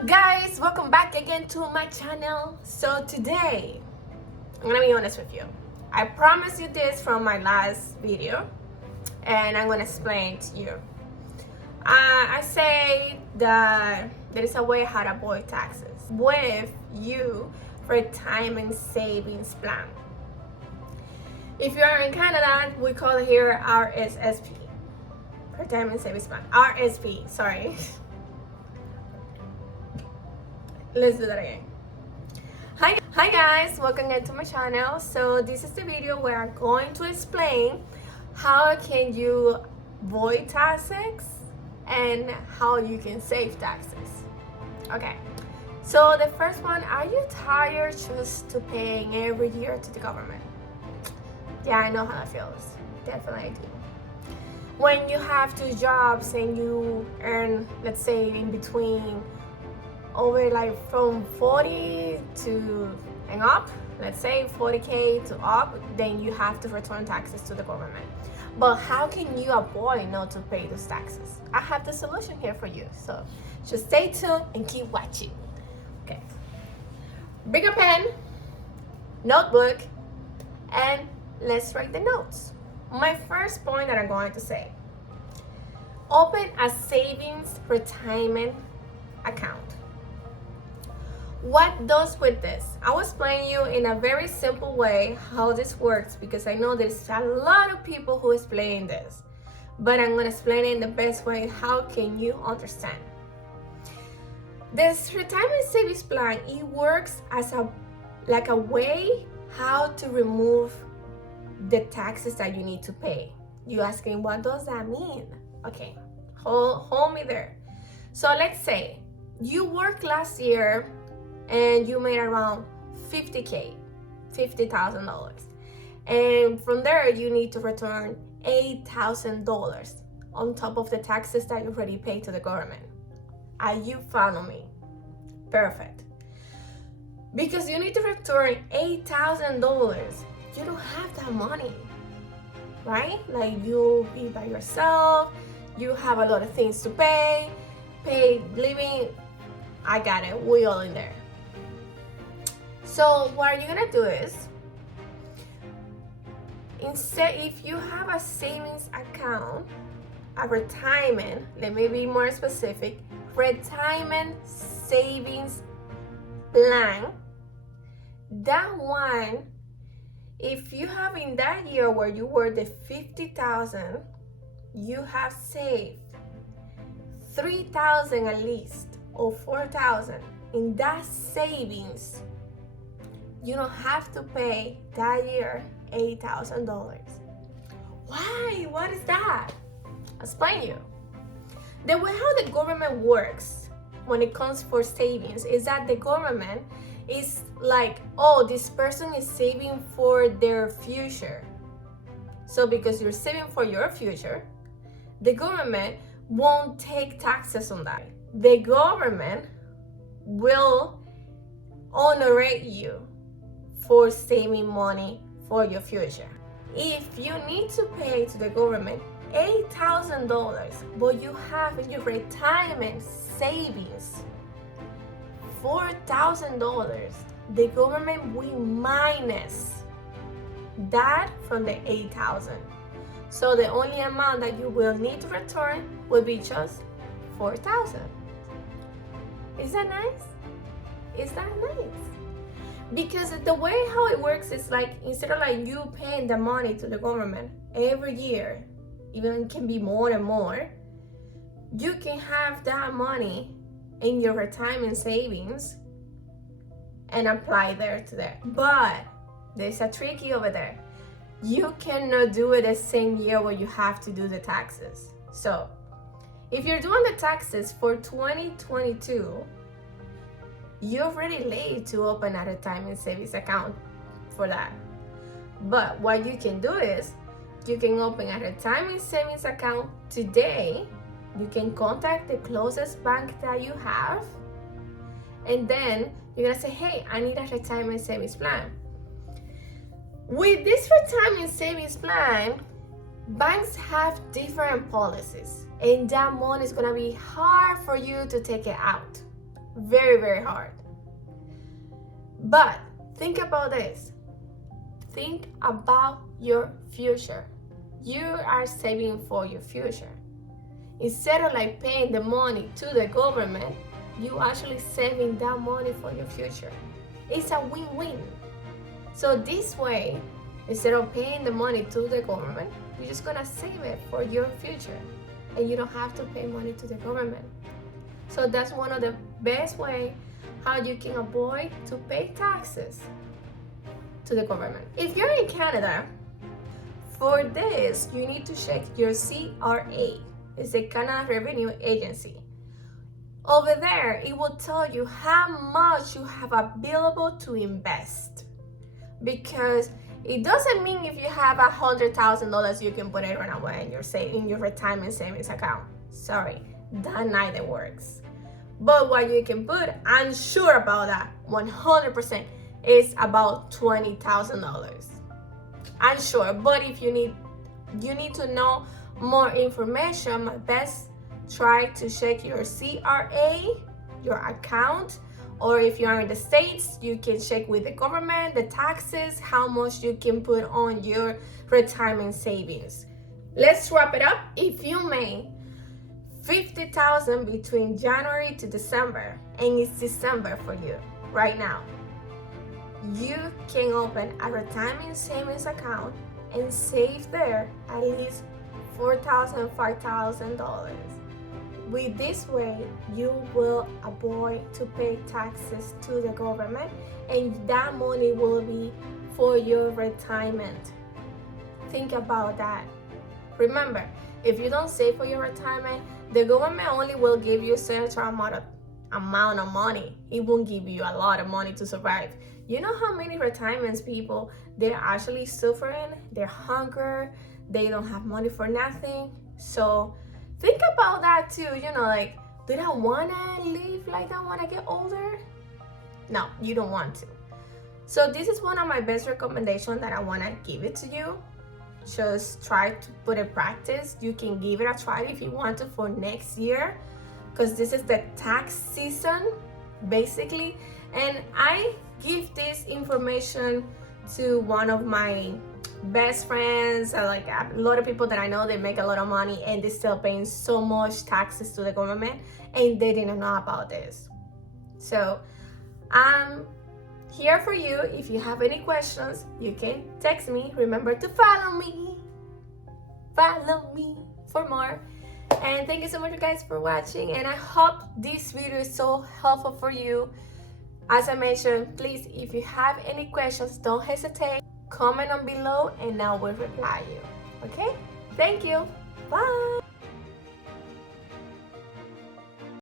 up, guys? Welcome back again to my channel. So today I'm gonna be honest with you. I promised you this from my last video and I'm gonna explain to you. I say that there is a way how to avoid taxes with you retirement savings plan. If you are in Canada, we call it here RSSP, retirement savings plan. RSP, sorry. Let's do that again. Hi guys, welcome again to my channel. So this is the video where I'm going to explain how can you avoid taxes and how you can save taxes. Okay, so the first one, are you tired just to paying every year to the government? Yeah, I know how that feels. Definitely I do. When you have two jobs and you earn, let's say, in between over like from 40 to and up, let's say 40K to up, then you have to return taxes to the government. But how can you avoid not to pay those taxes? I have the solution here for you, so just stay tuned and keep watching. Okay, bring a pen, notebook, and let's write the notes. My first point that I'm going to say, open a savings retirement account. What does with this? I will explain you in a very simple way how this works, because I know there's a lot of people who explain this, but I'm going to explain it in the best way. How can you understand? This retirement savings plan, it works as a way how to remove the taxes that you need to pay. You asking, what does that mean? Okay, hold me there. So let's say you worked last year and you made around $50,000, $50,000. And from there, you need to return $8,000 on top of the taxes that you already paid to the government. Are you following me? Perfect. Because you need to return $8,000. You don't have that money, right? Like, you'll be by yourself, you have a lot of things to pay living. I got it, we all in there. So what you're gonna do is, instead, if you have a savings account, a retirement, let me be more specific, retirement savings plan, that one, if you have in that year where you were the 50,000, you have saved 3,000 at least, or 4,000 in that savings. You don't have to pay that year $8,000. Why? What is that? I'll explain you. The way how the government works when it comes for savings is that the government is like, oh, this person is saving for their future. So because you're saving for your future, the government won't take taxes on that. The government will honorate you for saving money for your future. If you need to pay to the government $8,000, but you have in your retirement savings $4,000, the government will minus that from the $8,000. So the only amount that you will need to return will be just $4,000. Is that nice? Is that nice? Because the way how it works is like, instead of like you paying the money to the government every year, even it can be more and more, you can have that money in your retirement savings and apply there to there. But there's a tricky over there. You cannot do it the same year where you have to do the taxes. So if you're doing the taxes for 2022, you're already late to open a retirement savings account for that. But what you can do is, you can open a retirement savings account today. You can contact the closest bank that you have, and then you're gonna say, hey, I need a retirement savings plan. With this retirement savings plan, banks have different policies, and that money is gonna be hard for you to take it out. Very, very hard. But think about this. Think about your future. You are saving for your future. Instead of like paying the money to the government, you actually saving that money for your future. It's a win-win. So this way, instead of paying the money to the government, you're just gonna save it for your future, and you don't have to pay money to the government. So that's one of the best way how you can avoid to pay taxes to the government. If you're in Canada, for this, you need to check your CRA. It's the Canada Revenue Agency. Over there, it will tell you how much you have available to invest. Because it doesn't mean if you have $100,000 you can put it right away in your retirement savings account. Sorry, that neither works. But what you can put, I'm sure about that, 100%, is about $20,000. I'm sure, but if you need to know more information, my best try to check your CRA, your account, or if you are in the States, you can check with the government, the taxes, how much you can put on your retirement savings. Let's wrap it up. If you made $50,000 between January to December, and it's December for you right now, you can open a retirement savings account and save there at least $4,000, $5,000. With this way, you will avoid to pay taxes to the government, and that money will be for your retirement. Think about that. Remember, if you don't save for your retirement, the government only will give you a certain amount of money. It won't give you a lot of money to survive. You know how many retirement people, they're actually suffering, they're hungry, they don't have money for nothing. So think about that too, like, do I want to live like that when I get older? No, you don't want to. So this is one of my best recommendations that I want to give it to you. Just try to put in practice. You can give it a try if you want to for next year, because this is the tax season, basically. And I give this information to one of my best friends, like a lot of people that I know, they make a lot of money and they're still paying so much taxes to the government, and they didn't know about this. So I'm here for you. If you have any questions, you can text me. Remember to follow me for more. And thank you so much, guys, for watching, and I hope this video is so helpful for you. As I mentioned, please, if you have any questions, don't hesitate. Comment on below and I will reply you. Okay? Thank you. Bye.